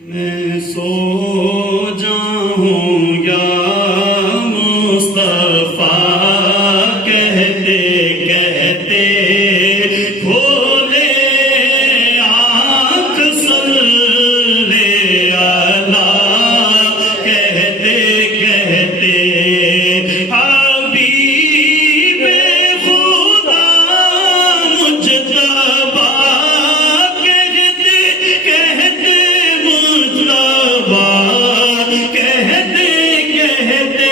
میں سو جاؤں یا مصطفیٰ کہتے کہتے کھولے آنکھ صلی اللہ کہتے کہتے حبیب خدا مجتبیٰ کہتے کہتے مجتبیٰ کہتے کہتے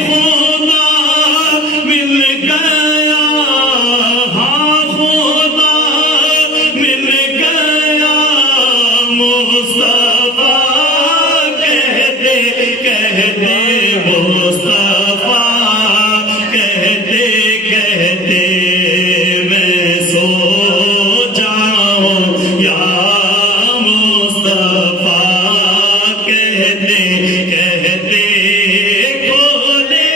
خدا مل گیا ہاں خدا مل گیا مصطفیٰ کہتے کہتے مصطفیٰ کہتے کہتے میں سو جاؤں یا مصطفیٰ کہتے کہتے کھولے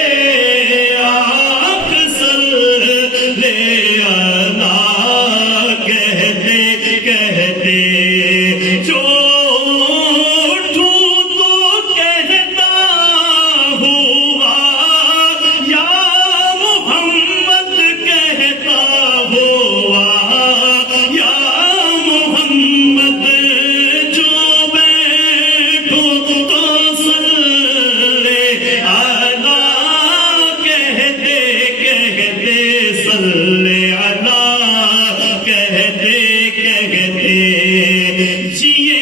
آنکھ صلی اللہ کہتے کہتے جو اٹھوں تو کہتا ہوا یا محمد کہتا ہوا یا محمد جو بیٹھوں تو صلی اللہ کہتے کہتے صلی اللہ کہتے کہتے جیے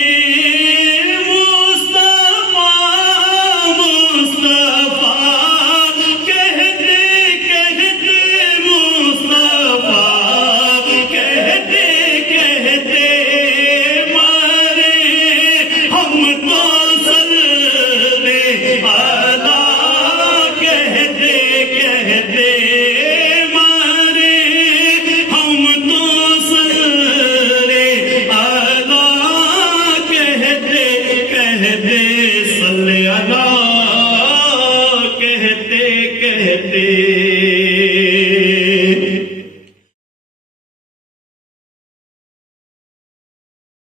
مصطفیٰ مصطفیٰ کہتے کہتے مصطفیٰ کہتے کہتے مارے ہم تو صلی اللہ کہتے کہتے مارے ہم تو صلی اللہ کہتے کہتے صلی اللہ کہتے کہتے